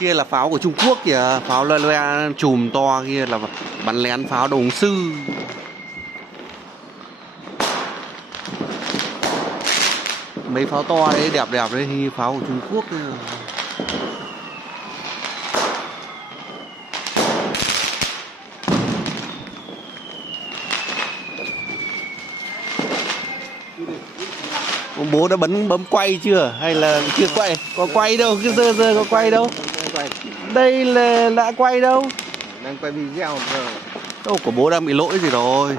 Kia là pháo của Trung Quốc kìa, pháo loe loe chùm to kia là bắn lén pháo đồng sư. Mấy pháo to đấy đẹp đẹp đấy, như pháo của Trung Quốc ấy. Bố đã bấm quay chưa hay là chưa quay? Có quay đâu, cứ dơ có quay đâu. Đây là đã quay đâu. Đang quay video rồi. Đâu của bố đang bị lỗi gì rồi.